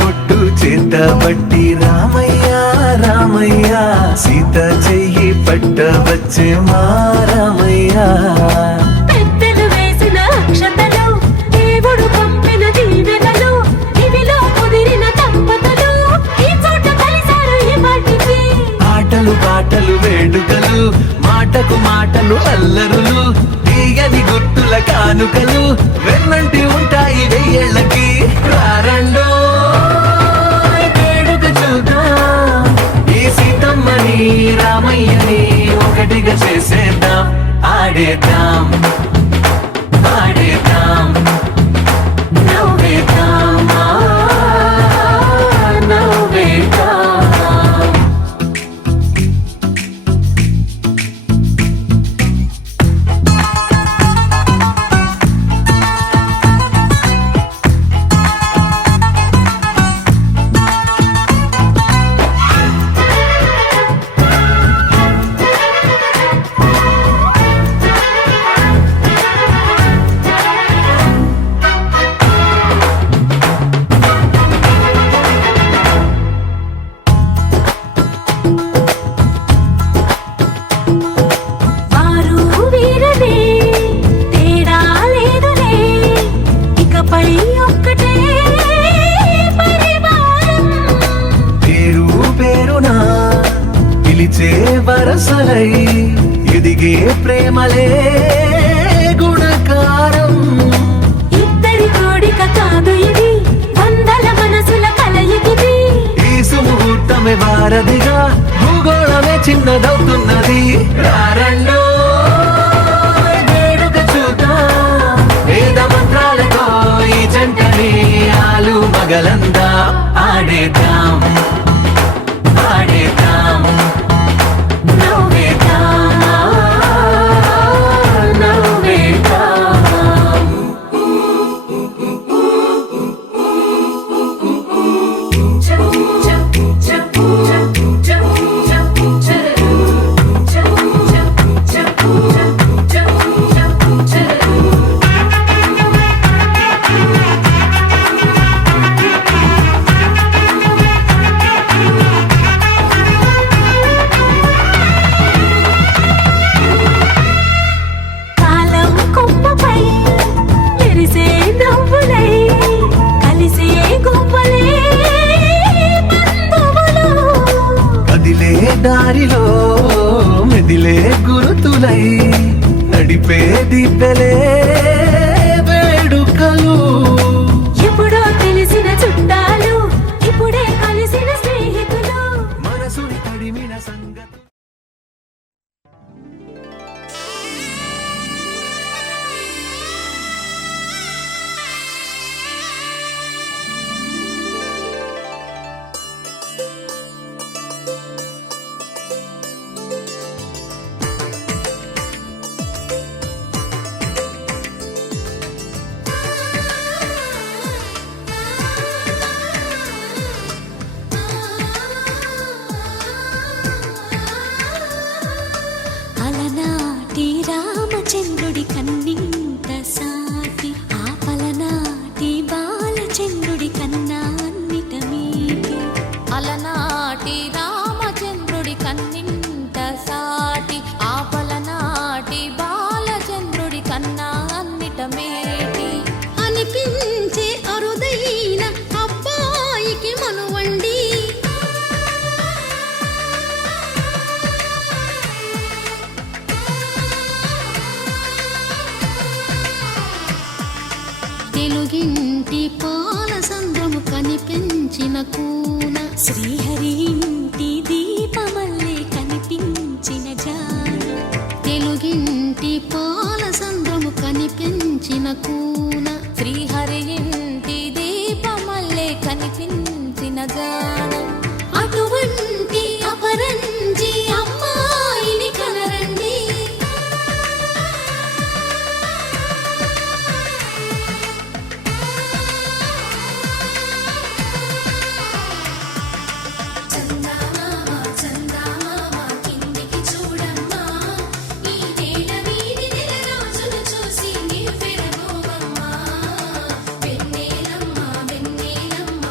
బొట్టు చేత బట్టి రామయ్య రామయ్య సీత చెయ్యి పట్ట వచ్చే మా రామయ్య. పెద్దలు వేసిన అక్షతలు దేవుడు పంపిన దీవెనలు ఇవిలో కుదిరిన దంపతులు ఈ చోట కలిసారు ఈ మాటికి. ఆటలు పాటలు వేడుకలు మాటకు మాటలు అల్లరులు తీయని గుర్తుల కానుకలు వెన్నంటి ఉంటాయి వెయ్యేళ్ళకి. రారండో వేడుక చూద్దాం ఈ సీతమ్మని రామయ్యని ఒకటిగా చేసేద్దాం. ఆడేద్దాం ఆడేద్దాం నవ్వేద్దాం నవ్వేద్దాం. వరసలై ఎదిగే ప్రేమలే గుణకారం. ఇద్దరి కోడిక కాదు ఇది వందల మనసుల కలయికిది. ఈ సుముహూర్తమే వారధిగా భూగోళమే చిన్నదవుతున్నది. రారండో వేడుక చూద్దాం వేద మంత్రాలతో ఈ జంటని ఆలు మగలందా. ఆడేద్దాం ఆడేద్దాం దారిలో మెదిలే గురుతులై నడిపే దిబ్బెలే వేడుకలు. ఎప్పుడో తెలిసిన చుట్టాలు ఇప్పుడే కలిసిన స్నేహితులు మనసుని కడిమిన సంగతి. రామచంద్రుడి కన్నింత సాటి ఆపలనాటి బాలచంద్రుడి కన్నా అన్నిట మీటి. అలనాటి రామచంద్రుడి కన్నింత సాటి ఆపలనాటి బాలచంద్రుడి కన్నా అన్నిట మేటి. అనిపించే అరుదైన అబ్బాయికి మనువండి. తెలుగింటి పాల సంద్రము కనిపించిన కూన శ్రీహరి ఇంటి దీపమల్లే కనిపించిన జాన. తెలుగింటి పాల సంద్రము కనిపించిన కూన శ్రీహరి ఇంటి దీపమల్లే కనిపించిన జాన. అటువంటి అపరంజి అమ్మాయిని కనరండి. వెన్నెలమ్మ వెన్నెలమ్మ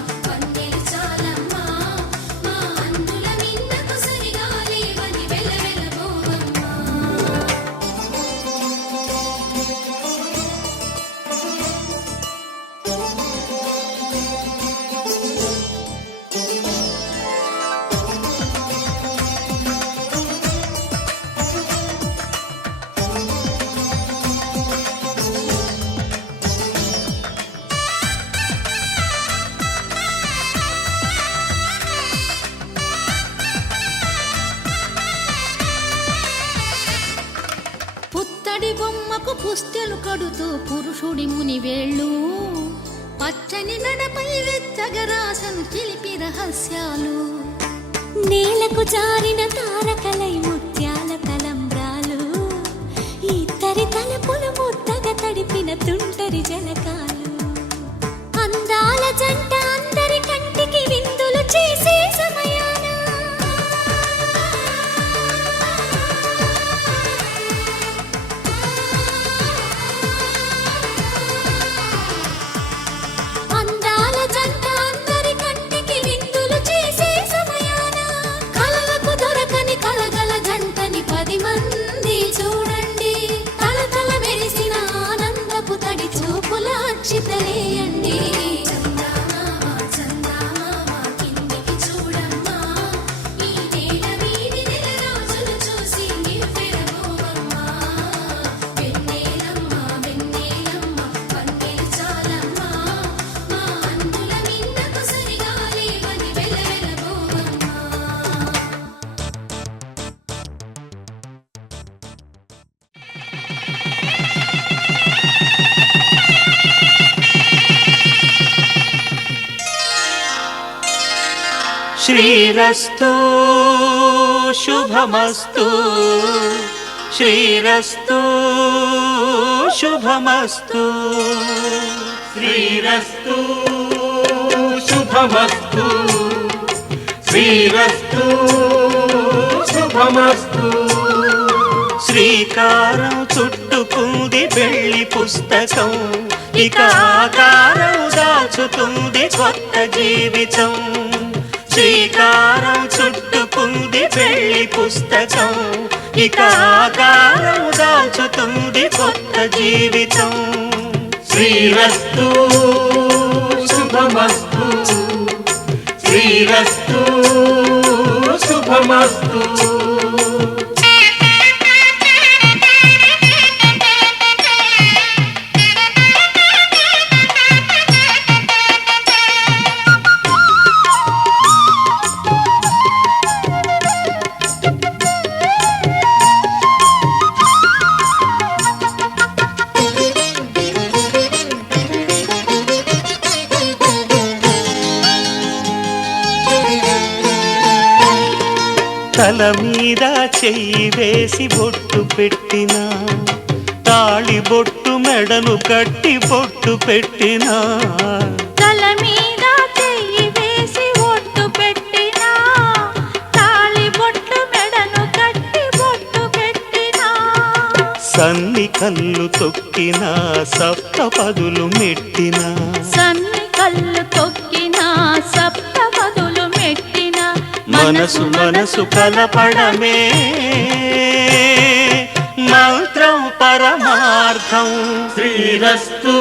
పుస్తెలు కడుతూ పురుషుడి ముని వేళ్ళు పచ్చని మెడపై వెచ్చగరాసను చిలిపి రహస్యాలు నేలకు జారిన తారకలై ముత్యాల తలంబ్రాలు ఇద్దరి తలపులు ముద్దగా తడిపిన తుంటరి జలకాలు అందాల జంట అందరి కంటికి విందులు చేసే సమయాన అందాల జంట అందరి కంటికి విందులు చేసే సమయాన కలలకు దొరకని కలగల జంటని 10 మంది చూడండి తలతల మెరిసిన ఆనందపు తడి చూపుల అక్షితలేయండి శ్రీరస్తు శుభమస్తు శ్రీరస్తు శుభమస్తు శ్రీరస్తు శుభమస్తు శ్రీరస్తు శుభమస్తు శ్రీకారం చుట్టుకుంది పెళ్లి పుస్తకం ఇక ఆకారం దాచుతుంది కొత్త జీవితం శ్రీకారం చుట్టుకుంది పెళ్లి పుస్తకం ఇక ఆకారం దాచుతుంది కొత్త జీవితం శ్రీరస్తు శుభమస్తు శ్రీరస్తు శుభమస్తు తల మీద చెయ్యి వేసి బొట్టు పెట్టినా తాళి బొట్టు మెడను కట్టి బొట్టు పెట్టినా తల మీద చెయ్యి వేసి ఒట్టు పెట్టినా తాళి బొట్టు మెడను కట్టి బొట్టు పెట్టినా సన్ని కళ్ళు తొక్కినా సప్తపదులు మెట్టినా సన్ని కళ్ళు తొక్కినా సప్తపదులు మెట్టినా మనసు మనసు కలపడమే మంత్రం పరమార్థం శ్రీరస్తు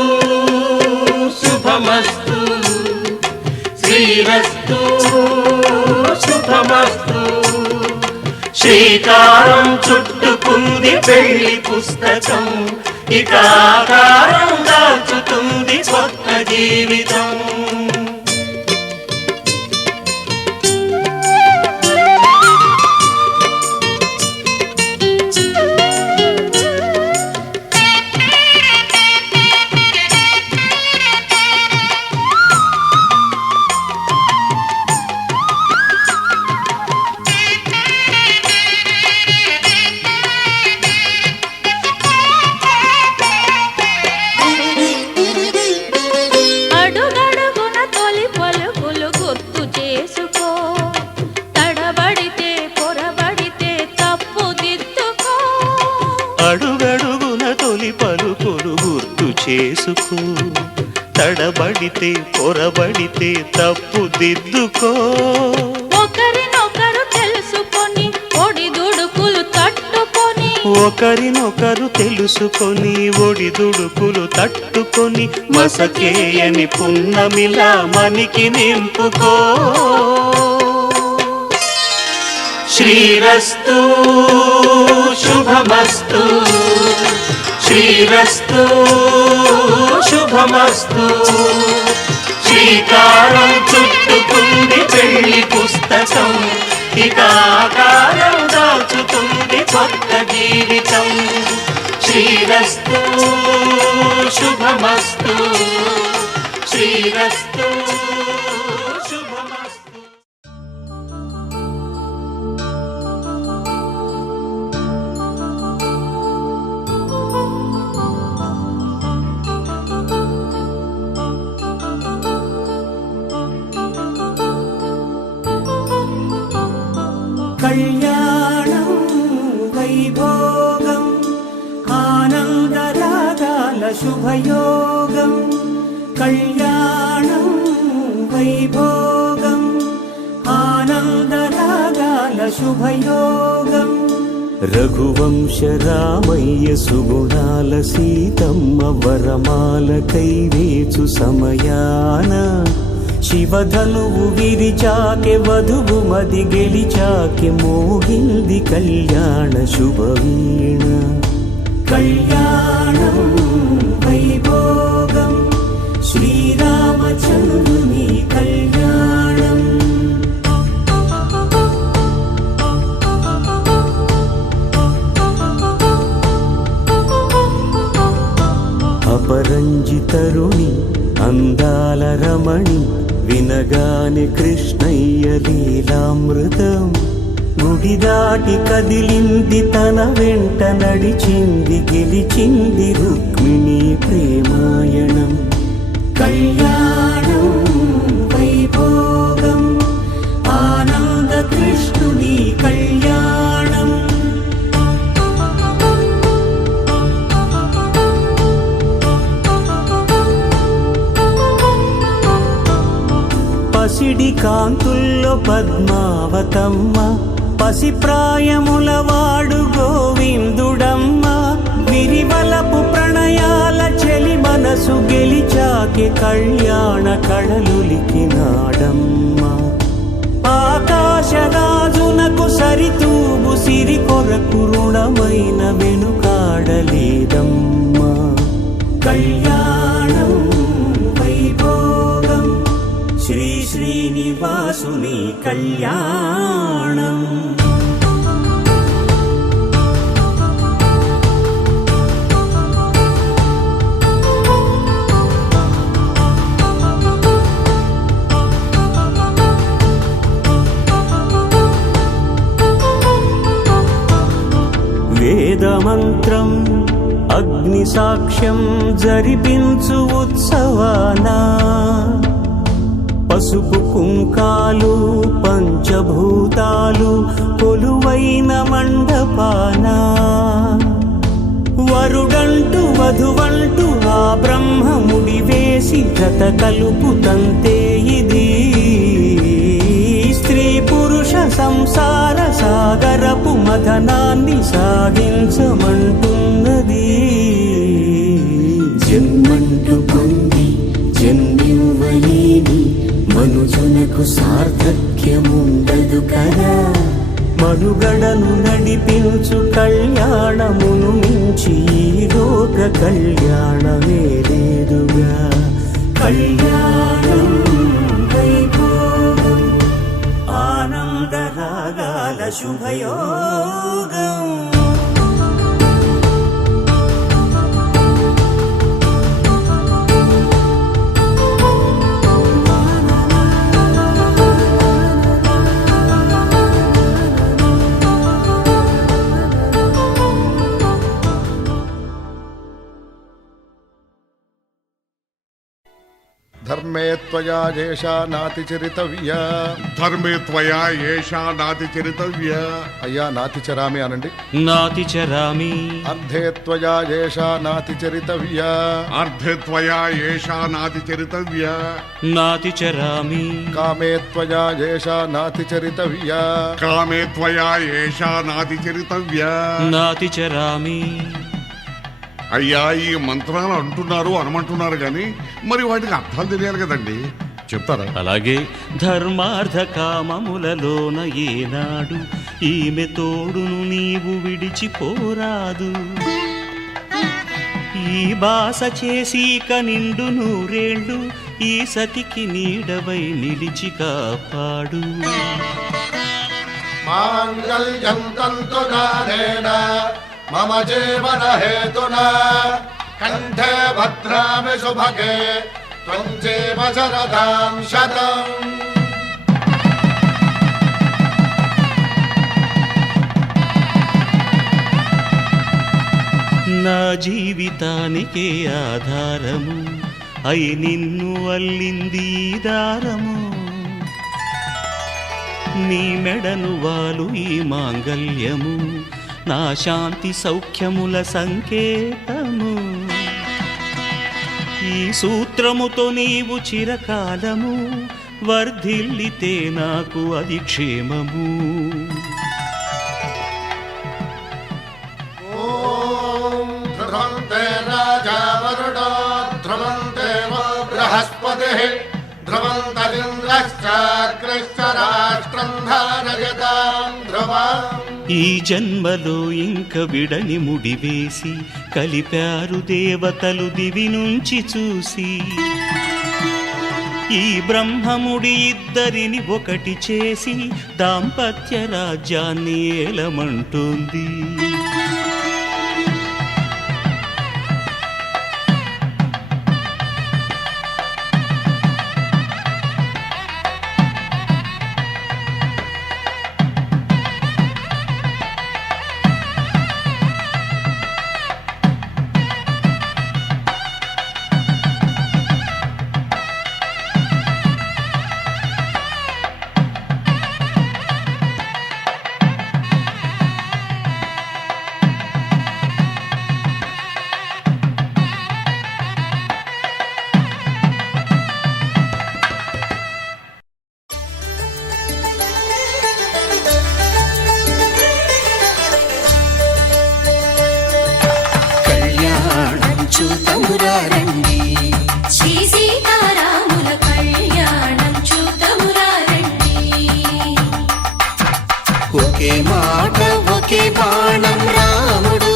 శుభమస్తు శ్రీరస్తు శుభమస్తు శ్రీకారం చుట్టుకుంది పెళ్లి పుస్తకం ఇక ఆకారం దాచుతుంది కొత్త జీవితం అడుగడుగున తొలి పలుకులు గుర్తు చేసుకో తడబడితే పొరబడితే తప్పు దిద్దుకో ఒకరినొకరు తెలుసుకొని ఒడిదుడుకులు తట్టుకొని ఒకరినొకరు తెలుసుకొని ఒడిదుడుకులు తట్టుకొని మసకేయని పున్నమిలా మనికి నింపుకో శ్రీరస్తు శుభమస్తు శ్రీరస్తు శుభమస్తు శ్రీకారం చుట్టుకుంది పెళ్లి పుస్తకం ఇక ఆకారం దాచుతుంది కొత్త జీవితం శ్రీ శ్రీరస్తు శుభమస్తు శ్రీరస్తు శుభమస్తు. కళ్యాణం వైభోగం ఆనందరాగాల శుభయోగం. కళ్యాణం వైభోగం ఆనందరాగాల శుభయోగం. రఘువంశ రామయ్య సుగుణాల సీతమ్మ వరమాల కైవేచు సమయాన శివధనువు విరిచాకె వధువు మది గెలిచాకె మోగింది కళ్యాణ శుభవీణ. కళ్యాణం వైభోగం శ్రీరామచంద్రుని కళ్యాణం. అపరంజి తరుణి అందాల రమణి వినగాని కృష్ణయ్య లీలామృతం. గుడి దాటి కదిలింది తన వెంట నడిచింది గెలిచింది రుక్మిణి ప్రేమాయణం. కళ్యాణం వైభోగం ఆనంద కృష్ణుని కళ్యాణం. పసిడి కాంతుల్లో పద్మావతమ్మ పసిప్రాయముల వాడు గోవిందుడమ్మ. విరివలపు ప్రణయాల చెలి మనసు గెలిచాకే కళ్యాణ కళలులికినాడమ్మ. ఆకాశరాజునకు సరితూగు సిరి కొరకు రుణమైన వెనుకాడలేదమ్మ. కళ్యాణం వైభోగం శ్రీ శ్రీనివాసుని కళ్యాణం. వేదమంత్రం అగ్ని సాక్ష్యం జరిపించు ఉత్సవానా. పసుపు కుంకాలు పంచభూతాలు కొలువైన మండపాన. వరుడంటూ వధువంటూ ఆ బ్రహ్మముడి వేసి జత కలుపుతంతే ఇది. స్త్రీ పురుష సంసార సాగరపు మథనాన్ని సాగించమంటున్నది. జన్మంటూ పొంది జన్మివ్వలేని మనుజునకు సార్థక్యముండదు కదా. మనుగడను నడిపించు కళ్యాణమును మించి ఈ లోక కళ్యాణమే లేదుగా. కళ్యాణం వైభోగం ఆనందరాగాల శుభయోగం. ధర్మే త్వయా ఏషా నాతిచరితవ్యా. ధర్మే త్వయా ఏషా నాతిచరితవ్య. అయ్యా నాతిచరామి అనండి. నాతిచరామి. అర్ధే త్వయా ఏషా నాతిచరితవ్యా. అర్ధే త్వయా ఏషా నాతిచరితవ్య. నాతిచరామి. కామే త్వయా ఏషా నాతిచరితవ్యా. కామే త్వయా ఏషా నాతిచరితవ్య. నాతిచరామి. అయ్యా ఈ మంత్రాలు అంటున్నారు అనమంటున్నారు కానీ మరి వాటికి అర్థాలు తెలియాలి కదండి, చెప్తారా? అలాగే ధర్మార్థ కామములలోన ఏనాడు ఈమె తోడును నీవు విడిచిపోరాదు. ఈ బాస చేసి కనిండు నూరేళ్ళు ఈ సతికి నీడవై నిలిచి కాపాడు. మాంగళ్యం తంతుదానేన మమ జీవన హేతునా కంఠే భద్రామి శుభగే త్వం జీవ శరదాం శతం. నా జీవితానికే ఆధారము అయి నిన్ను అల్లింది దారము. నీ మెడను వాలు ఈ మాంగల్యము నా శాంతి సౌఖ్యముల సంకేతము. ఈ సూత్రముతో నీవు చిరకాలము వర్ధిల్లితే నాకు అది క్షేమము. ధ్రువంతే రాజా వరుడో ధ్రువంతే బృహస్పతిః ధ్రువంతరింద్రశ్చాగ్రశ్చ రాష్ట్రం ధారయతాం ధ్రువం. ఈ జన్మలో ఇంక విడని ముడివేసి కలిపారు దేవతలు దివి నుంచి చూసి. ఈ బ్రహ్మముడి ఇద్దరిని ఒకటి చేసి దాంపత్య రాజ్యాన్ని ఏలమంటుంది. చూతమురారండి శ్రీ సీతారాముల కళ్యాణం చూతమురారండి. ఒకే మాట ఒకే బాణం రాముడు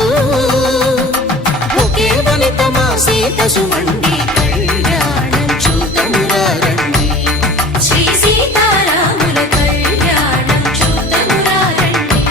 ఒకే వనిత మా సీత సుమండి కళ్యాణం చూతమురారండి. శ్రీ సీతారాముల కళ్యాణం చూతమురారండి.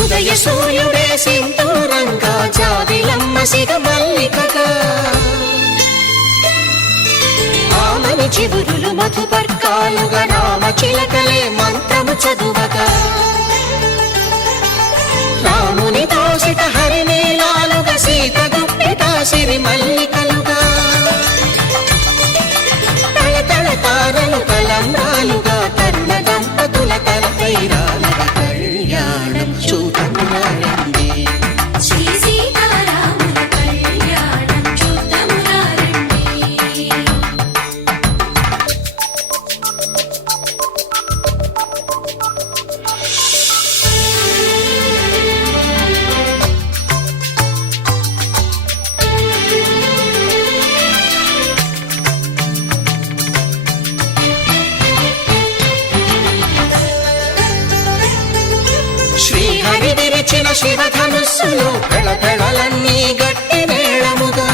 ఉదయ సూర్యుడే సింధూరంగా జాబిలమ్మ సిగ మల్లికగా ఆమని చివురులు మధుపర్కాలుగా రామ చిలకలే మంత్రము చదువగా రాముని దోసిట హరినీలాలుగా సీత గుప్పిట సిరి మల్లికలుగా తల తల తారలు తలంబ్రాలుగా తరుణ దంపతుల తలపైరాలుగా కళ్యాణం చూతమురారండి. శ్రీ సీతారాముల కళ్యాణం చూతమురారండి. శ్రీహరి విరిచిన శివధనుస్సులు పెళపెళలన్నీ గట్టి మేళముగా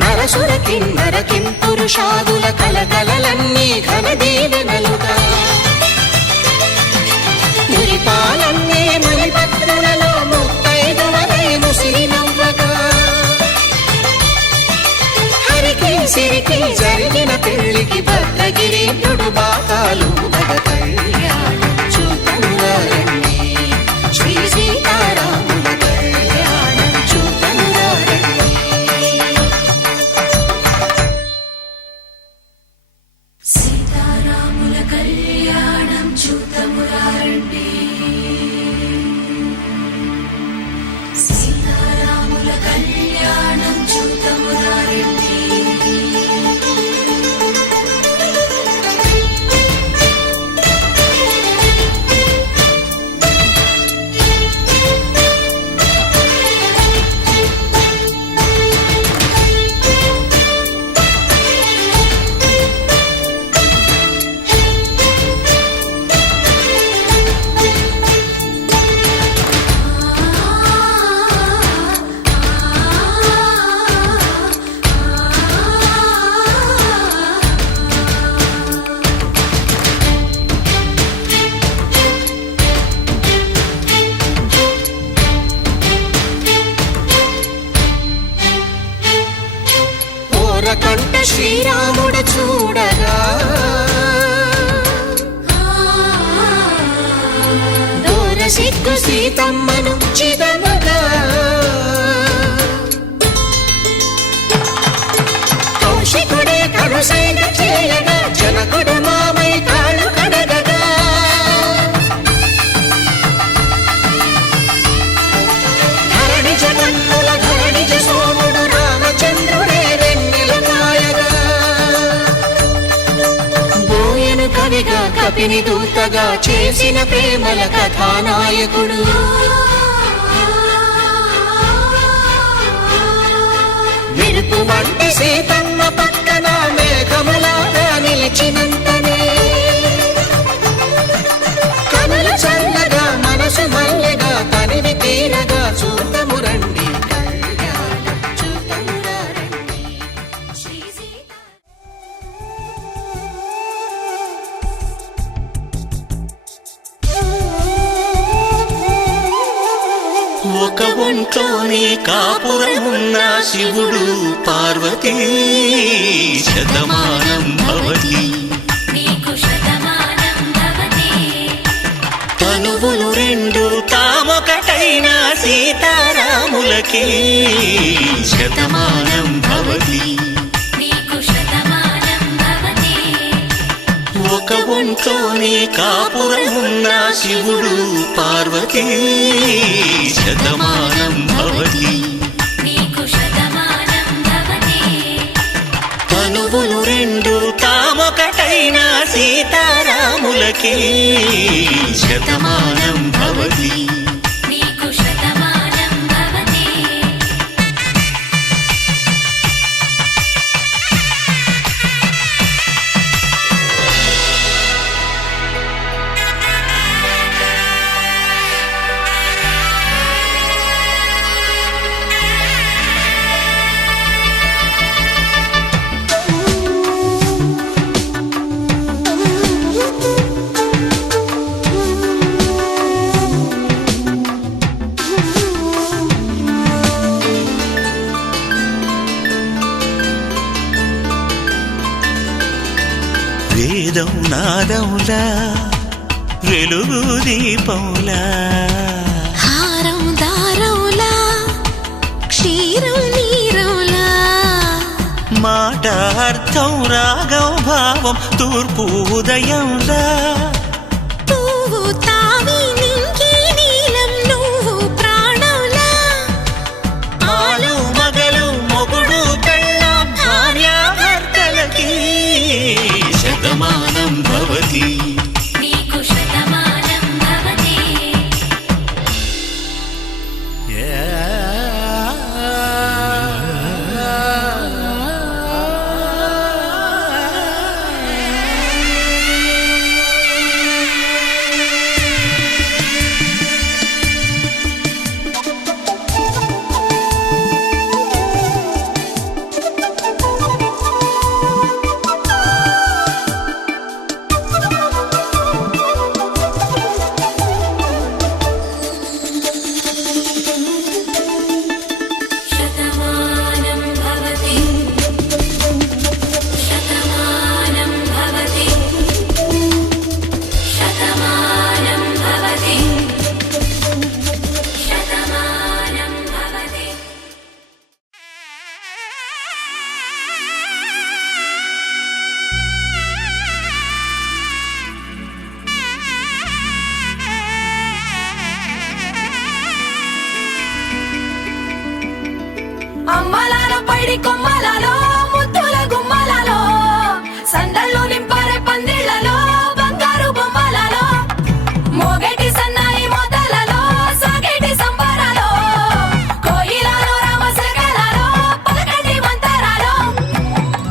నరసుర కిన్నర కింపురుషాదుల కలకలలన్నీ ఘన దీవెనలుగా మురిపాలన్నీ మణిపత్రులలో ముత్తైదువలై ముసిరి నవ్వగా హరికి సిరికి జరిగిన పెళ్లికి భద్రగిరీంద్రుడు బాకాలు మగ కళ్యాణం చూతమురారండి. శ్రీ సీతారాముల కళ్యాణం చూతమురారండి. సీతారాముల కళ్యాణం చూతమురారండి. సీతారాముల కళ్యాణం చూతమురారండి. దొరకంట శ్రీరాముడు చూడగా దూర సిగ్గు సీతమ్మను చిదమగా కౌశికుడే కరుసైన చేయగా జనకుడు మామై కాళ్ళు కడగగా ధరణి జగన్నుల ధరణిజ సోముడు రామచంద్రుడే వెన్నెల కాయగా బోయను కవిగా కపిని దూతగా చేసిన ప్రేమల కథానాయకుడు మెరుపు వంటి సీతమ్మ పక్కన మేఘములాగా నిలిచినంతనే కనులు చల్లగా మనసు మల్లెగా తనివి తీరగా చూతము రండి కళ్యాణం చూతమురా రండి శ్రీ సీత ఒక ఒంట్లోనే కాపురమున్న శివుడు పార్వతీ శతమానం భవతి నీకు శతమానం భవతి తనువులు రెండు తామొకటైన సీతారాములకి శతమానం భవతి నీకు శతమానం భవతి ఒక ఒంట్లోనే కాపురమున్న శివుడు పార్వతీ శతమానం భవతి నీకు శతమానం భవతి తనువులు రెండు తామొకటైన సీతారాములకి శతమానం భవతి నీకు శతమానం భవతి వేదం నాదములా వెలుగు దీపములా హారం దారౌలా క్షీరం నీరౌలా మాట అర్థం రాగం భావం తూర్పు ఉదయంలా పువ్వు తావి నింగి నీలం నువ్వు ప్రాణంలా ఆలు మగలు మొగుడు పెళ్ళాం భార్యాభర్తలకి శతమానం భవతి నీకు శతమానం భవతి శతమానం భవతి శతమానం భవతి శతమానం భవతి శతమానం భవతి అమ్మలాలో పైడి కొమ్మలలో ముద్దుల గుమ్మలలో సందళ్ళు నింపారే పందిళ్లలో బంగారు బొమ్మలలో మోగేటి సన్నాయి మోతలలో సాగేటి సంబరాలో కోయిలలో రామశకలలో పలకటి మంతరాలో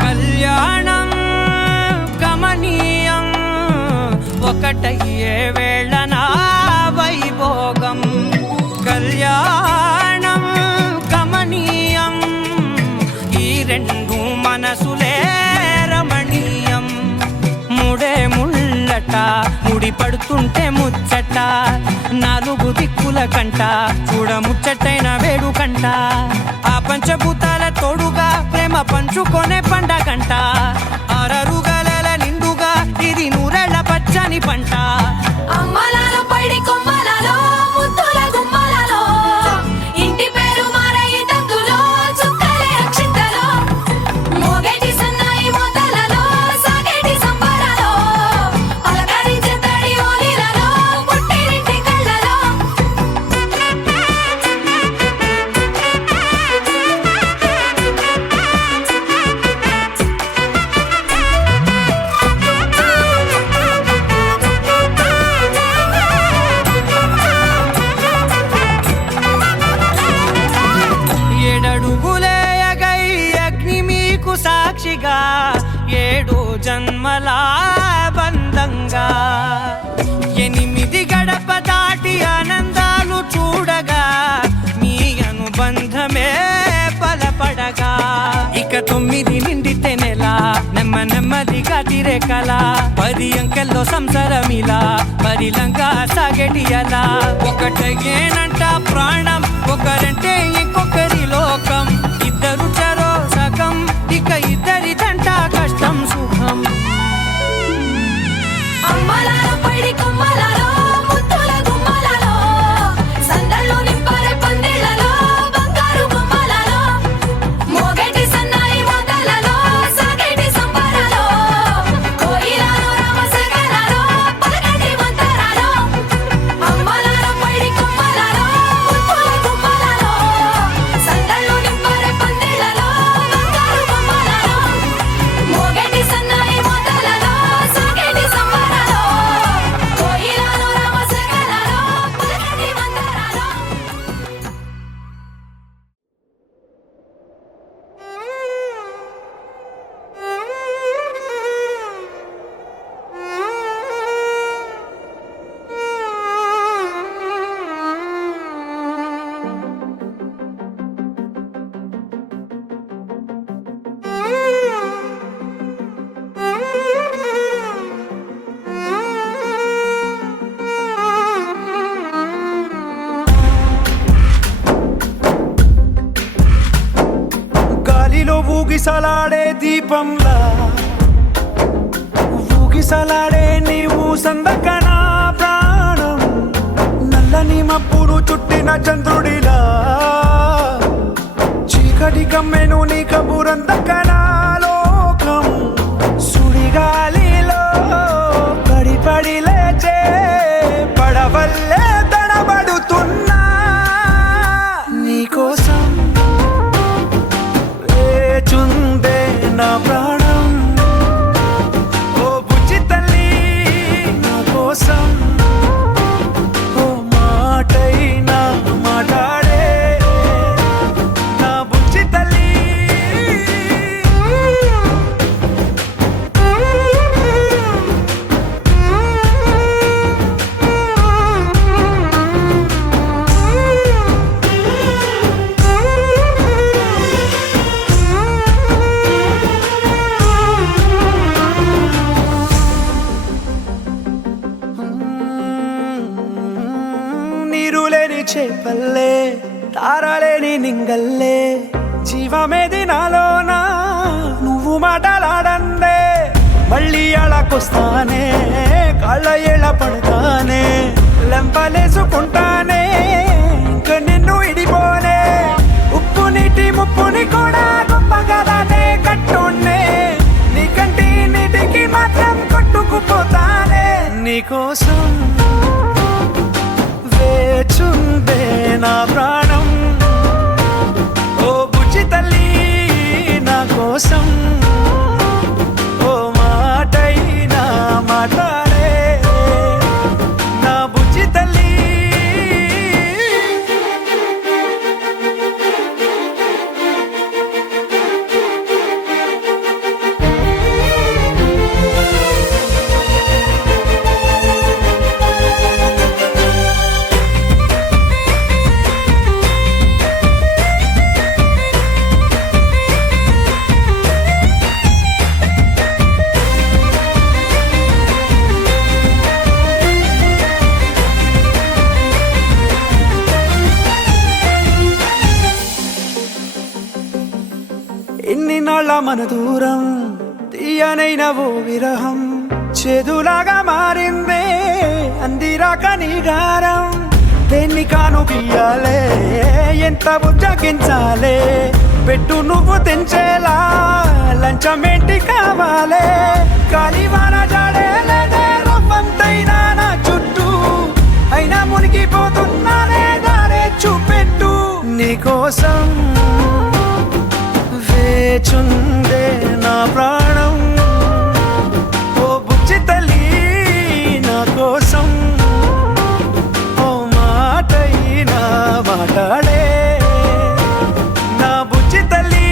కళ్యాణం గమనీయం ఒకటయ్యే వేళనా వైభోగం కళ్యాణం గమనీయం ఈ రెండు మనసులే రమణీయం ముడే ముళ్ళట ముడి పడుతుంటే ముచ్చట నాలుగు దిక్కుల కంట చూడ ముచ్చటైన వేడుకంట ఆ పంచభూతాల తోడుగా ప్రేమ పంచుకొనే పండగంట అరరుగల నిండుగా ఇది నూరెళ్ళ పచ్చని పంట అమ్మలాలో పడి కొమ్మలలో ముద్దుల గుమ్మలలో ఇంటి పేరు మారయి తందులో చుక్కలే అక్షింతలో మోగేటి సన్నాయి మోతలలో సాగేటి సంబరాలో పలకరించే తడి ఓలిలలో పుట్టినింటి కళ్ళలో ఏడడుగులేయగై అగ్ని మీకు సాక్షిగా 7 జన్మల బంధంగా 8 గడప దాటి ఆనందాలు చూడగా మీ అనుబంధమే బలపడగా ఇక 9 నిండితే నెల నెమ్మదిగా తిరే కల 10 అంకెల్లో సంసారమిలా పరిలంగా సాగేటి అలా ఒకటేనంట ప్రాణం ఒకరంటే ఇంకొకరి లోకం ఇద్దరు చరో సగం ఇక ఇద్దరిదంట కష్టం సుఖం అమ్మలాలో పడి కొమ్మలలో ముద్దుల గుమ్మలలో సందళ్ళు నింపారే పందిళ్ళలో బంగారు బొమ్మలలో మోగేటి సన్నాయి మోతలలో సాగేటి సంబరాలో కోయిలలో రామశకరాలో పలకటి మంతరాలో అమ్మలాలో పడి కొమ్మలలో ముద్దుల గుమ్మలలో సందళ్ళు నింపారే పందిళ్ళలో బంగారు బొమ్మలలో మోగేటి సన్నాయి మోతలలో సాగేటి సంబరాలో కోయిలలో రామశకరాలో పలకటి మంతరాలో గాలిలో ఊగిసలాడే దీపంలా ఊగిసలాడే నీవు సందకనా ప్రాణం నల్లని మబ్బును చుట్టిన చంద్రుడిలా చీకటి కమ్మెను నీ కబురందకనా లోకం సుడిగాలిలో పడి లేచే పడవల్లే తడబడుతున్నా నీకోసం వేచుందే నా ప్రాణం ఓ బుజ్జి తల్లి నా కోసం ఓ మాటైనా మాట్లాడే నా బుజ్జి తల్లి నీరులేని చేపల్లే తారలేని నింగల్లే జీవమేది నాలోనా నువ్వు మాటలాడందే మళ్ళీ అళకొస్తానే కాళ్ళ ఏళ్ళ పడతానే లెంపలేసుకుంటానే ఇంక నిన్ను ఇడిపోనే ఉప్పు నీటి ముప్పుని కూడా గొప్పగా దానే కట్టున్నే నీ కంటి నీటికి మాత్రం కొట్టుకుపోతానే నీకోసం వేచుందే నా ప్రాణం ఓ బుజ్జి తల్లి నా కోసం ఓ మాటైనా మాట్లాడే నా బుజ్జి తల్లి ఎన్ని నాళ్ళ మన దూరం తీయనైన ఓ విరహం చేదులాగా మారిందే అందిరాక నీగారం దేన్ని కాను బియ్యాలే ఎంత బుజ్జగించాలే పెట్టు నువ్వు తెంచేలా లంచమేంటి కావాలే కాలివాన జాడేలేదే రవ్వంతైనా నా చుట్టూ అయినా మునిగిపోతున్నానే దారే చూపెట్టు నీకోసం వేచుందే నా ప్రాణం ఓ బుజ్జి తల్లి నా కోసం ఓ మాటైనా మాట్లాడే నా బుజ్జి తల్లి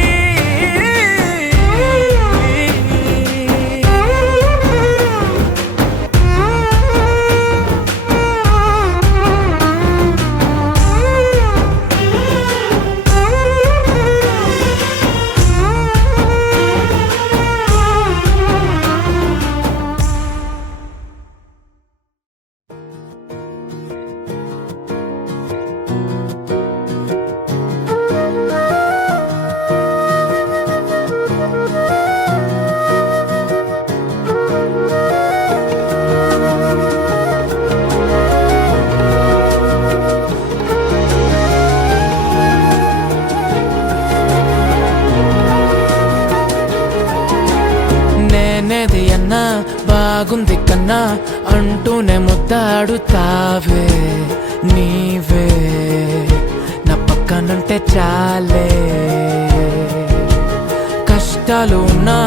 నేనేది అన్నా బాగుంది కన్నా అంటూనే ముద్దాడుతావే నీవే నా పక్కనుంటే చాలే కష్టాలు ఉన్నా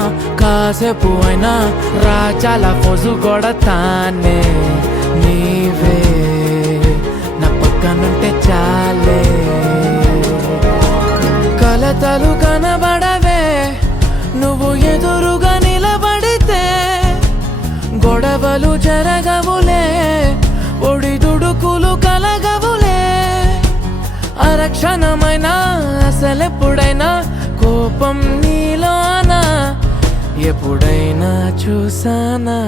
కాసేపు అయినా రాజాల ఫోజు కొడతానే నీవే నా పక్కనుంటే చాలే కలతలు కనబడవే నువ్వు ఎదురుగా నిలబడితే గొడవలు జరగవులే ఒడిదుడుకులు కలగవులే అరక్షణమైనా అసలెప్పుడైనా కోపం నీలోనా ఎప్పుడైనా చూసానా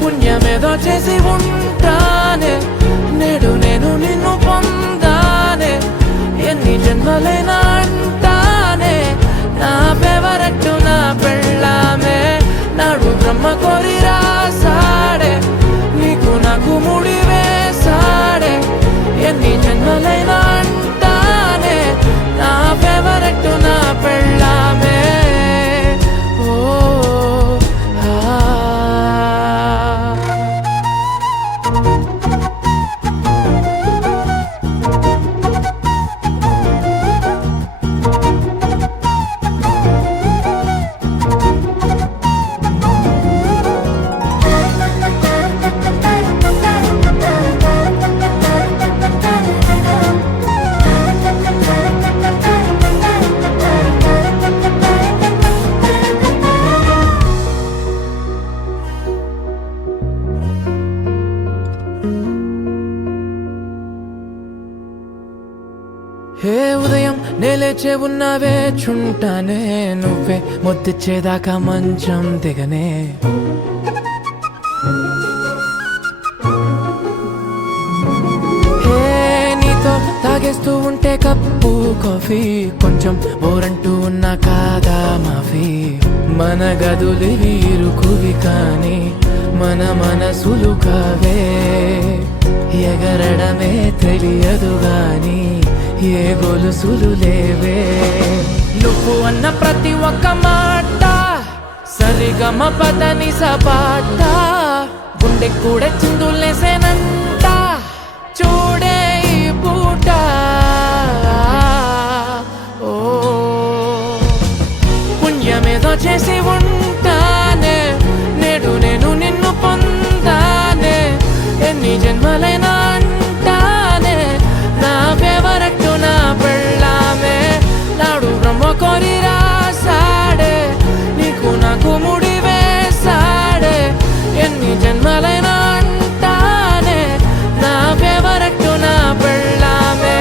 పుణ్యమేదో చేసి ఉంటానే నేడు నేను నిన్ను పొందానే ఎన్ని జన్మలైనా అంటానే నా ఫేవరెట్ నా పెళ్ళామే నాడు బ్రహ్మ కోరి రాసాడే నీకు నాకు ముడి వేసాడే ఎన్ని జన్మలైనా అంటానే నా ఫేవరెట్ నా పెళ్ళామే ఓ హే ఉదయం నేలేచే ఉన్నావే చుంటానే నువ్వే ముద్దిచ్చేదాకా మంచం దిగనే హే నీతో తాగేస్తూ ఉంటే కప్పు కాఫీ కొంచెం బోరంటూ ఉన్నా కాదా మాఫీ మన గదులు వీరుకువి కానీ మన మనసులు కావే ఎగరడమే తెలియదు గాని ఏ గొలుసులు లేవే నువ్వు అన్న ప్రతి ఒక్క మాట సరిగమ పదని సపాట గుండె కూడా చిందులేసేనంట చూడే ఈ పూట ఓ పుణ్యమేదో చేసి ఉంటానే నేడు నేను నిన్ను పొందానే ఎన్ని జన్మలైనా అంటానే నా ఫేవరెట్ నా పెళ్ళామే నాడు బ్రహ్మ కోరి రాసాడే నీకు నాకు ముడి వేసాడే ఎన్ని జన్మలైనా అంటానే నా ఫేవరెట్ నా పెళ్ళామే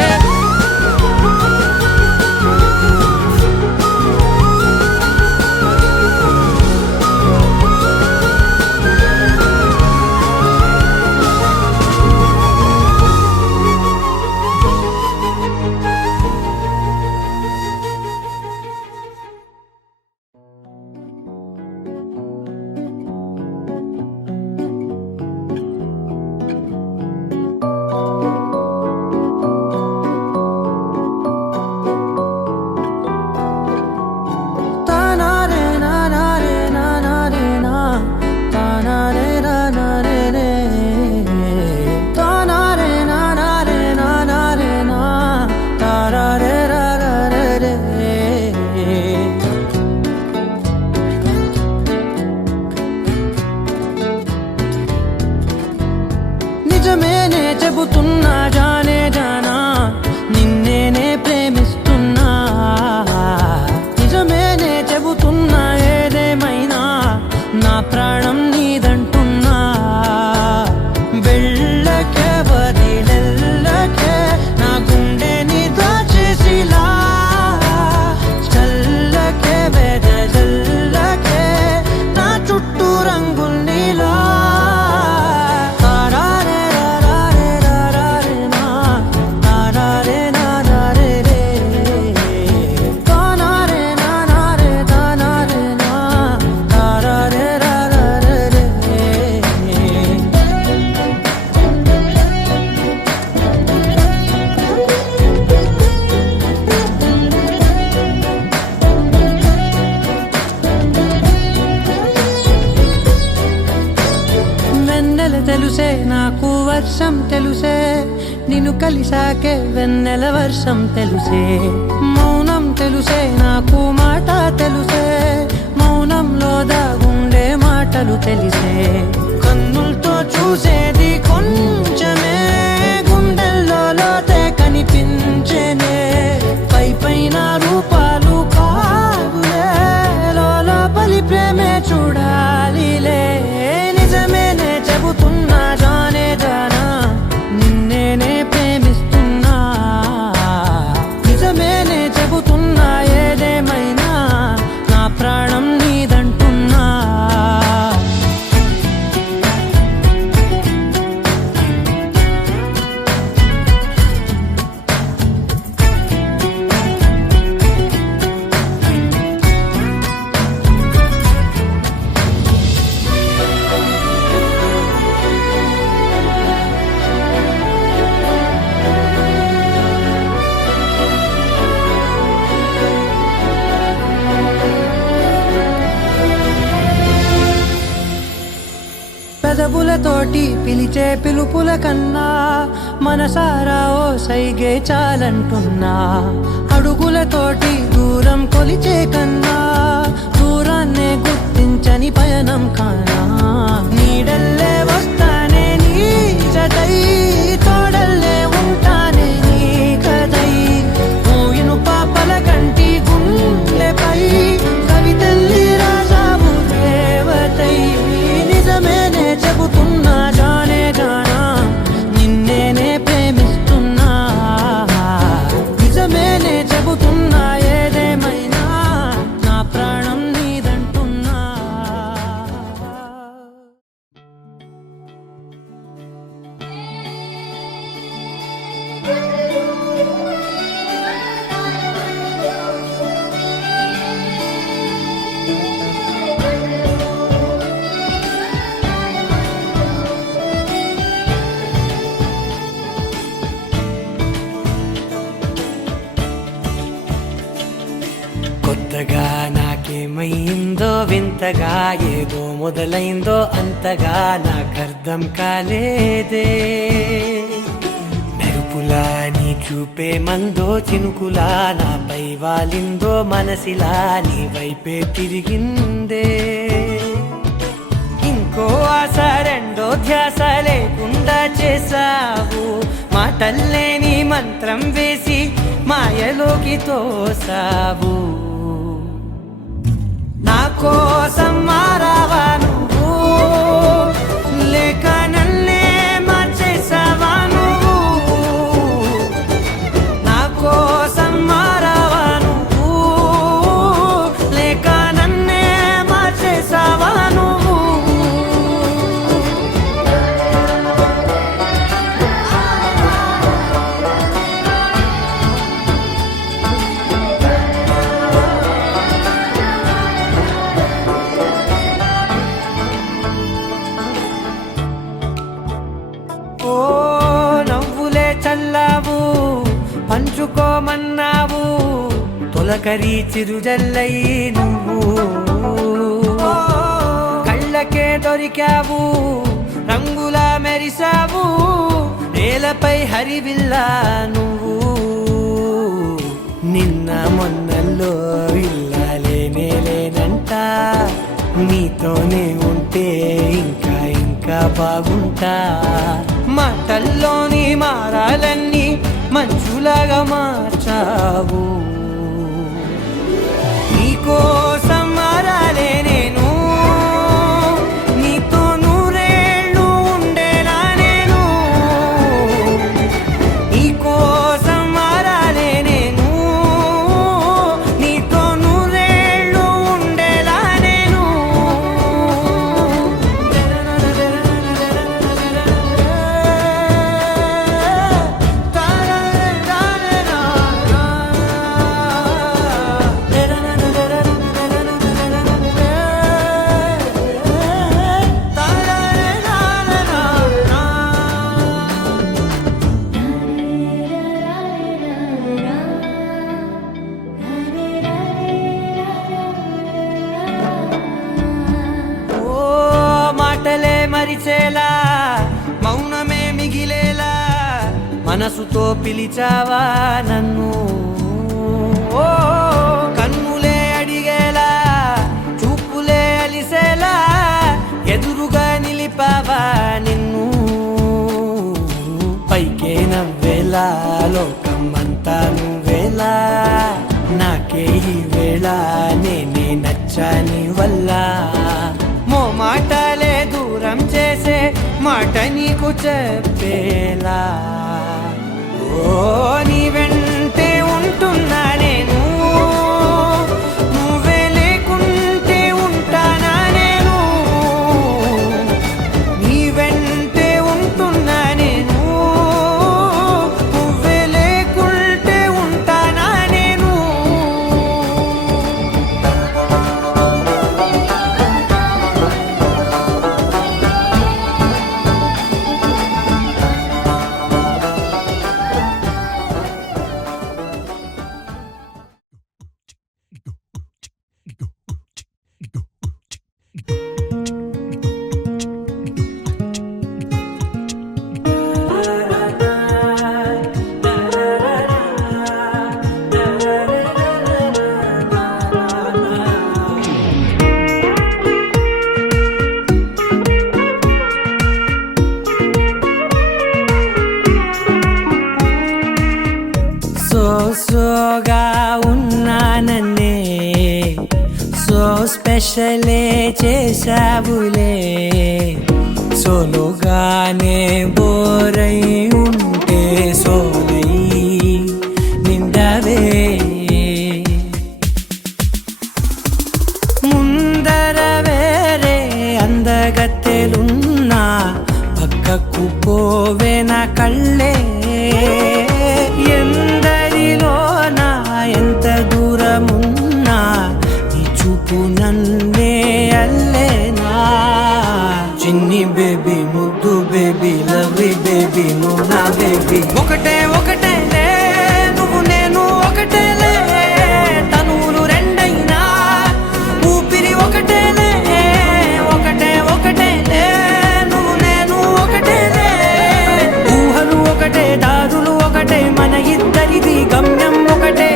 తెలుసే నాకు వర్షం తెలుసే నిన్ను కలిసాకే వెన్నెల వర్షం తెలుసే మౌనం తెలుసే నాకు మాట తెలుసే మౌనంలో దాగుండే మాటలు తెలిసే కన్నులతో చూసేది కొంచెమే గుండెల్లో లోతే కనిపించేనే పై పైన రూపాలు కావులే లోపలి ప్రేమే చూడాలిలే నిజమేనే చెబుతున్నా జానే జానా నిన్నేనే ప్రేమిస్తున్నా నిజమేనే చెబుతున్నా ఏదేమైనా నా ప్రాణం నీదంటున్నా పెదవులతోటి పిలిచే పిలుపుల కన్నా మనసారా ఓ సైగే చాలంటున్నా అడుగులతోటి దూరం కొలిచే కన్నా దూరాన్నే గుర్తించని పయనం కానా నీడల్లే వస్తానే నీ జతై తోడల్లే ఉంటానే నీ కదై మోయిను పాపల కంటి గుండెపై కవితల్లి రాజావు దేవతై నిజమేనే చెబుతున్నా జానే జానా నిన్నేనే ప్రేమిస్తున్నా నిజమేనే చెబుతున్నా ఏదేమైనా నా ప్రాణం నీదంటున్నా కొత్తగా నాకేమైందో వింతగా ఏదో మొదలైందో అంతగా నాకర్థం కాలేదే మెరుపులా నీ చూపే మందో చినుకులా నాపై వాలిందో మనసిలా నీ వైపే తిరిగిందే ఇంకో ఆశ రెండో ధ్యాస లేకుండా చేసావు మాటల్లే నీ మంత్రం వేసి మాయలోకి తోసావు నా కోసం మారావా నువ్వు లేక నన్నే మార్చేసావా నువ్వు నా కోసం మారావా నువ్వు లేక నన్నే మార్చేసావా నువ్వు ఓ నవ్వులే చల్లావు పంచుకోమన్నావు తొలకరి చిరుజల్లై నువ్వు కళ్ళకే దొరికావు రంగులా మెరిసావు నేలపై హరివిల్లా నువ్వు నిన్న మొన్నల్లో ఇల్లాలేనే లేనంట నీతోనే ఉంటే ఇంకా ఇంకా బాగుంటా మాటల్లోని మారాలన్నీ మంచులాగా మార్చావు నీకోసం మారాలే నేను నీతో నూరేళ్ళు ఉండేలా నేను నీకోసం మారాలే నేను నీతో నూరేళ్ళు ఉండేలా నేను మరిచేలా మనసుతో పిలిచావా నన్ను ఓ కన్నులే అడిగేలా చూపులే అలిసేలా ఎదురుగా నిలిపావా నిన్ను పైకే నవ్వేలా లోకమంతా నువ్వేలా నాకే ఈ వేళ నేనే నచ్చాని వల్ల మాటలే దూరం చేసే మాట నీకు చెప్పేలా ఓ నీ వెంటే ఉంటున్నా నేను నువ్వే లేకుంటే ఉంటానా నేను నీ వెంటే ఉంటున్నా నేను నువ్వే లేకుంటే ఉంటానా నేను సోగా ఉన్నానన్నే సో స్పెషలే చేసావులే సోలోగానే బోరై ఉంటే సోలై నిండవే ముందర వేరే అందగత్తెలున్నా పక్కకు పోవే నా కళ్ళే ఎందరిలోనా ఎంత దూరమున్నా నీ చూపు నన్నే అల్లేనా చిన్ని బేబీ ముద్దు బేబీ లవ్లీ బేబీ నువ్వు నా బేబీ ఒకటే ఒకటేలే నువ్వు నేను ఒకటేలే తనువులు రెండైనా ఊపిరి ఒకటేలే ఒకటే ఒకటేలే నువ్వు నేను ఒకటేలే ఊహలు ఒకటే దారులు ఒకటే మన ఇద్దరిది గమ్యం ఒకటే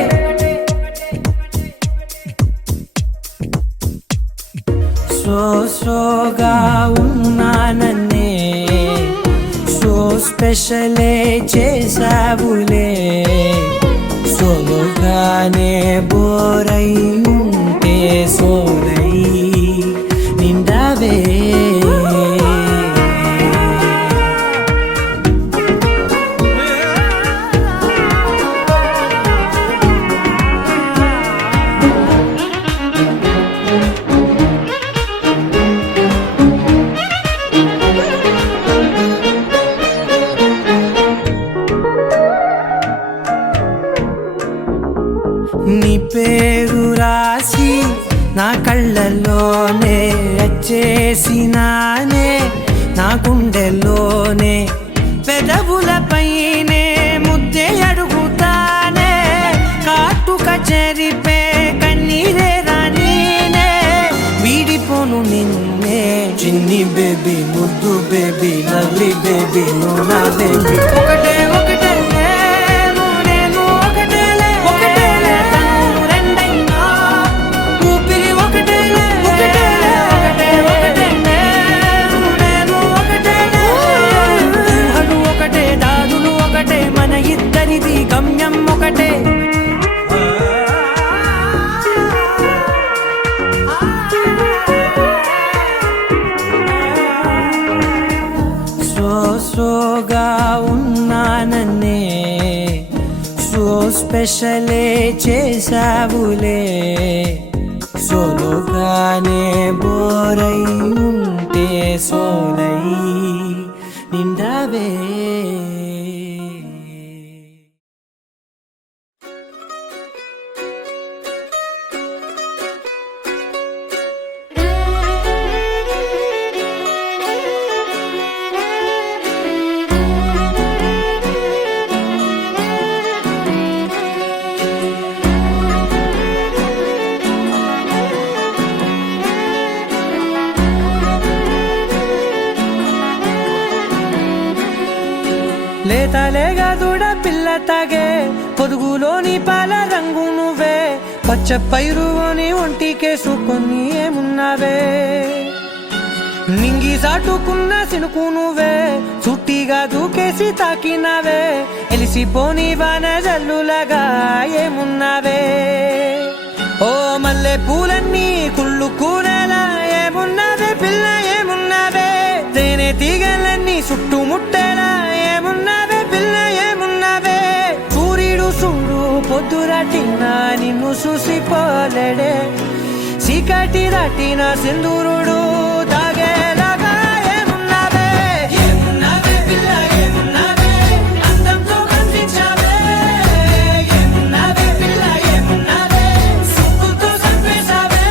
సోగా ఉన్నానన్నే సో స్పెషలే చేసావులే సోలోగానే బోరై ఉంటే సోలై నిండవే నీ పేరు రాసి నా కళ్ళల్లోనే వచ్చేసినానే నా గుండెల్లోనే పెదవులపైనే ముద్దే అడుగుతానే కాటుక చెరిపే కన్నీరే రానీనే వీడిపోను నిన్నే చిన్ని బేబీ ముద్దు బేబీ లవ్లీ బేబీ నువ్వు నా బేబీ ఒకటే ఒకటే మన ఇద్దరిది గమ్యం ఒకటే సోగా ఉన్నానన్నే సో స్పెషలే చేసావులే సోలోగానే బోరై ఉంటే సోలై నిండవే లేతలేగా తాగే పొదుగులోని పాల రంగు నువ్వే పచ్చ పైరుని ఒంటికేసుకొని ఏమున్నావే నింగి సాటుకున్న సినుకు నువ్వే చుట్టిగా దూకేసి తాకినావే ఎలిసిపోని వాన జల్లులగా ఏమున్నావే ఓ మల్లె పూలన్నీ కుళ్ళు కూరలా ఏమున్నావే పిల్ల ఏమున్నావే తేనె తీగలన్నీ చుట్టుముట్టేలా ఏమున్నావే పిల్ల ఏమున్నావే సూర్యుడు చూడు పొద్దురాటిన నిన్ను చూసిపోలేడే చీకటి దాటిన సింధూరుడు తాగేలాగా ఏమున్నావే ఏమున్నావే పిల్ల ఏమున్నావే అందంతో కనిపించావే ఏమున్నావే పిల్ల ఏమున్నావే సుక్కుతో చంపేశావే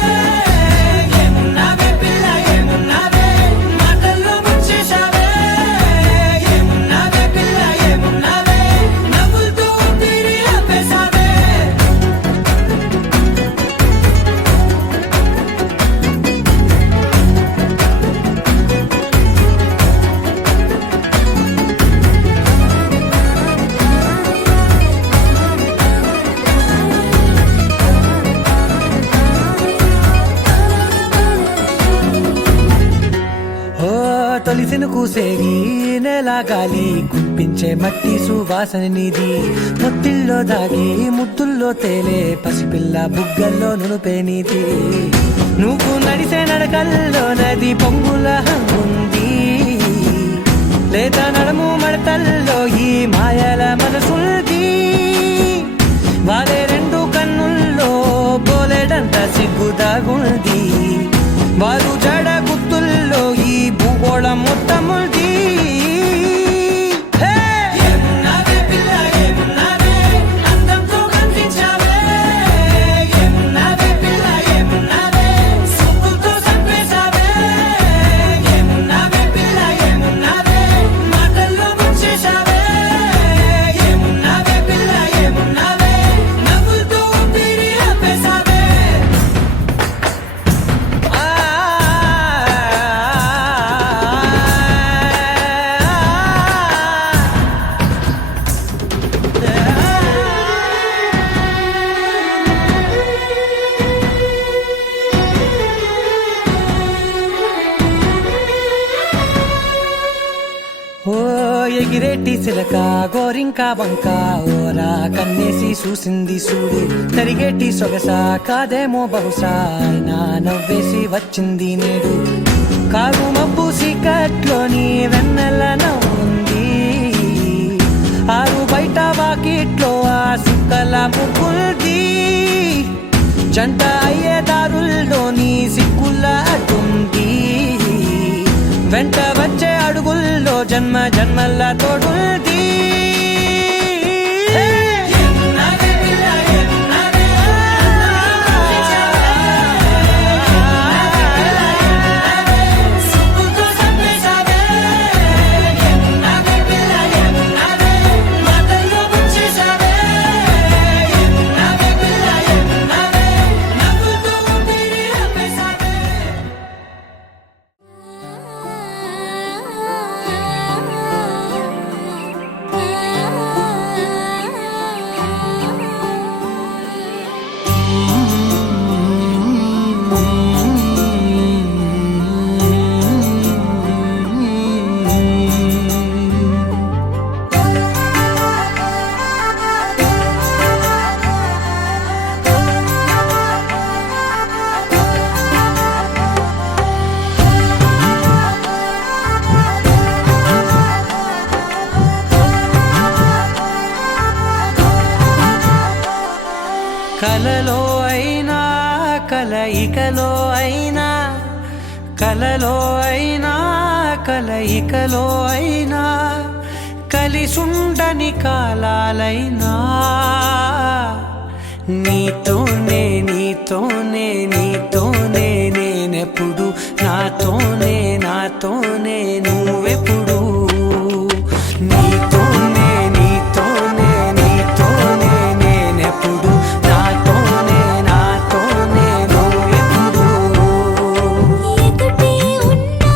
ఏమున్నావే పిల్ల ఏమున్నావే మాటల్లో ముంచేశావే ఏమున్నావే పిల్ల ఏమున్నావే నవ్వులతో ఊపిరి ఆపేశావే ఓ తొలిసిన కూసేగి నెల గాలి గుప్పించే మట్టి సువాసన నీది ముత్తిల్లో దాగి ముద్దుల్లో తేలే పసిపిల్ల బుగ్గల్లో నునుపే నీది నువ్వు నడిసే నడకల్లో నది పొంగుల హంగుంది లేదా నడుము మడతల్లో ఈ మాయల మనసుల్ది వారే రెండు కన్నుల్లో బోలెడంత సిగ్గుదాగుంది వారు జడ గుత్తుల్లో ఈ భూగోళం మొత్తముంది ఏమున్నావే పిల్ల ఏమున్నావే అందంతో కనిపించావే ఏమున్నావే పిల్ల ఏమున్నావే సుక్కుతో చంపేశావే ఏమున్నావే పిల్ల ఏమున్నావే మాటల్లో ముంచేశావే ఏమున్నావే పిల్ల ఏమున్నావే నవ్వులతో ఊపిరి ఆపేశావే ఓ ఎగిరేటి సిలక గోరింక వంక ఓరా కన్నేసి చూసింది చూడు తరిగేటి సొగస కాదేమో బహుశా నా నవ్వేసి వచ్చింది నేడు కారు మబ్బు సీకట్లోని వెన్నెల నవ్వుంది ఆరు బయట వాకిట్లో ఆ సుక్కల ముగ్గుల్ది జంట అయ్యే దారుల్లోని సిక్కుల అడ్డుంది వెంట వచ్చే అడుగుల్లో జన్మ జన్మల తోడుంది ఏమున్నావే పిల్ల ఏమున్నావే సుక్కుతో చంపేశావే ఏమున్నావే పిల్ల ఏమున్నావే మాటల్లో ముంచేశావే ఏమున్నావే పిల్ల ఏమున్నావే నవ్వులతో ఊపిరి ఆపేశావే కలలో అయినా కలయికలో అయినా కలలో అయినా కలయికలో అయినా కలిసుండని కాలాలైనా నీతోనే నీతోనే నీతోనే నేనెప్పుడు నాతోనే నాతోనే నువ్వెప్పుడు నీతోనే నీతోనే నీతోనే నేనెప్పుడు నాతోనే నాతోనే నువ్వెప్పుడు ఎదుటే ఉన్నా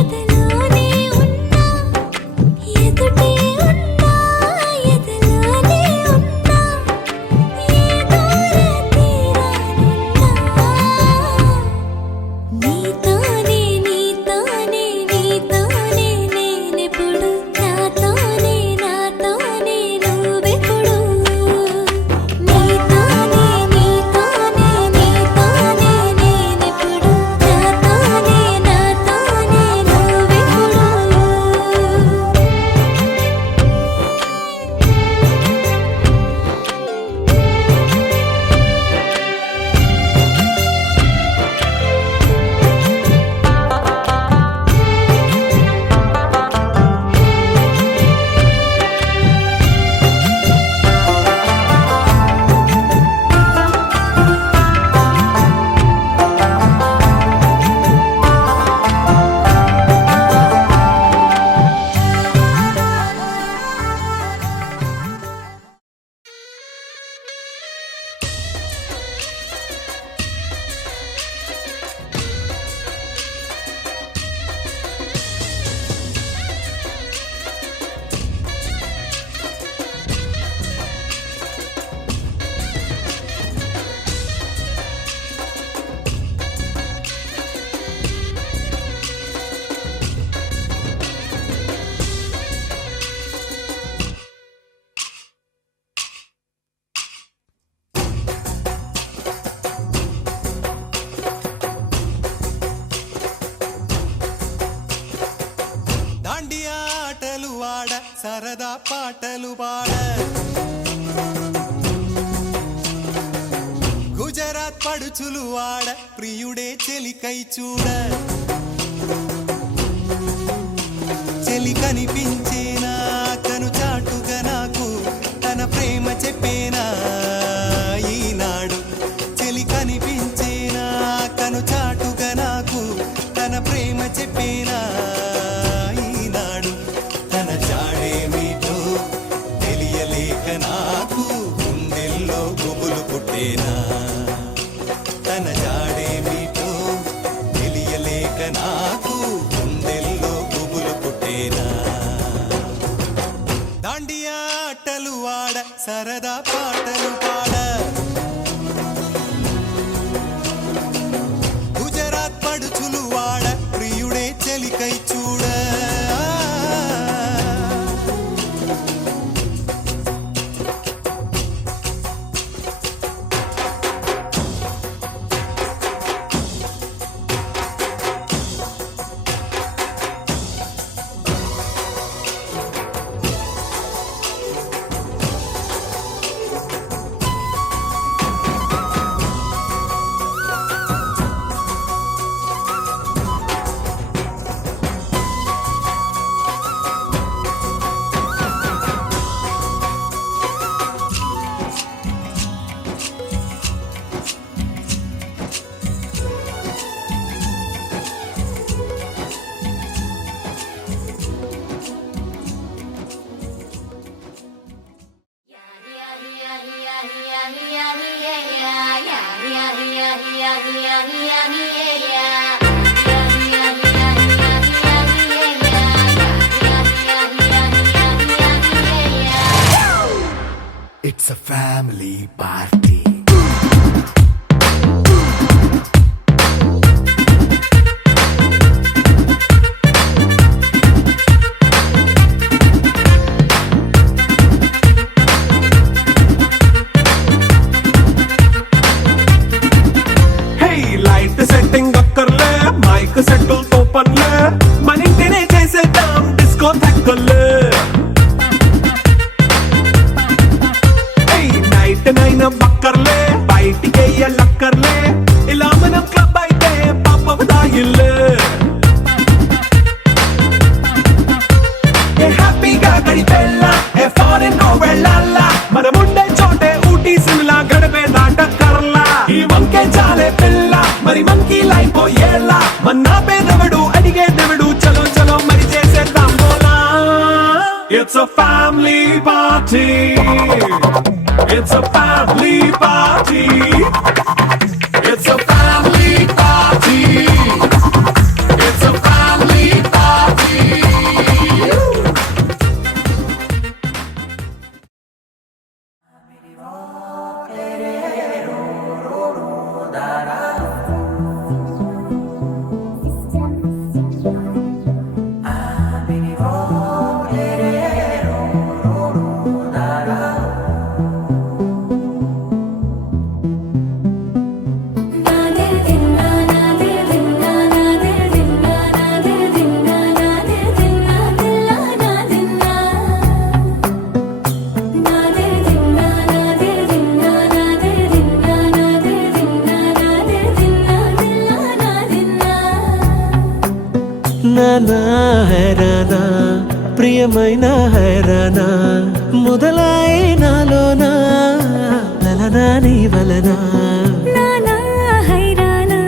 ఎదలోనే ఉన్నా ఎదుటే ఉన్నా ఎదలోనే పాటలు పాడ గుజరాత్ పడుచులు వాడ ప్రియుడే చెలికై చూడ చెలి కనిపించేనా కను చాటుగా నాకు తన ప్రేమ చెప్పేనా ఈనాడు చెలి కనిపించేనా కను చాటుగా నాకు తన ప్రేమ చెప్పేనా ఈనాడు తన జాడేమిటో తెలియలేక నాకు గుండెల్లో గుబులు పుట్టేనా తన జాడేమిటో తెలియలేక నాకు గుండెల్లో గుబులు పుట్టేనా దాండియా ఆటలు ఆడ సరదా పాటలు పాడ గుజరాత్ పడుచులు వాడ ప్రియుడే చెలికై చూడ It's a family party. Hey, light setting అక్కర్లే మైక్ సెట్లు తోపన్లే మన ఇంటినే చేసేద్దాం డిస్కో థక్కర్లే నైట్ బక్కర్లే బయటికి లక్కర్లే ఇలా మనం క్లబ్ అయితే పాపం దాయిల్లే హ్యాపీగా గడిపెళ్ళా ఏ ఫారెన్ కో వెళ్ళాలా మనం ఉండే చోటే ఊటీ సిమ్లా గడిపే దాటక్కర్లా ఈ వంకే చాలే పిల్ల మరి మంకీ లైఫ్ ఏళ్ళ మన్నా పేదవడు అడిగే దేవుడు చలో చలో మరి చేసేద్దాం బోలా it's a family party It's a family party. It's a family party. It's a family party. నానా హైరానా ప్రియమైన హైరానా మొదలై నాలోనా లలనా నీ వలనా నానా హైరానా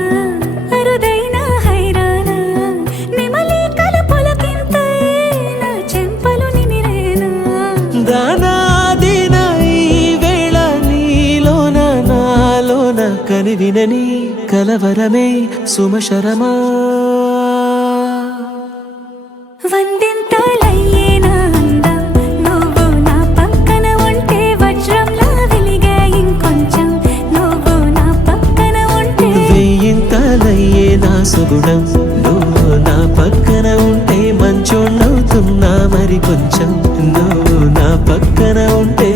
అరుదైన హైరానా నిమలి కలుపులకింతై నా చెంపలు నిమిరేనా దానాదిన ఈ వేళ నీలోన నాలోన కనివినని కలవరమే సుమశరమా వందింతలయ్యేనా అందం నువ్వు నా పక్కన ఉంటే వజ్రంలా వెలిగే ఇంకొంచెం నువ్వు నా పక్కన ఉంటే వెయ్యింతలయ్యే నా సుగుణం నువ్వు నా పక్కన ఉంటే మంచోణ్ణవుతున్నా మరి కొంచెం నువ్వు నా పక్కన ఉంటే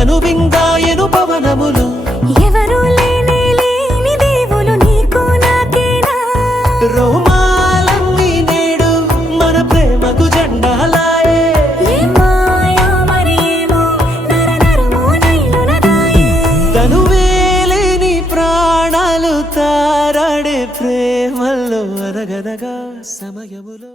తను విందాయను పవనములు ఎవరు లేని దేవులు నీకు నాకేనా రోమాలన్నీ నేడు మన ప్రేమకు జెండాలాయే ఏ మాయో మరి ఏమో నరనరమో నైలున దాయే తను వేలేని ప్రాణాలు తారాడే ప్రేమల్లో అరగనగా సమయములో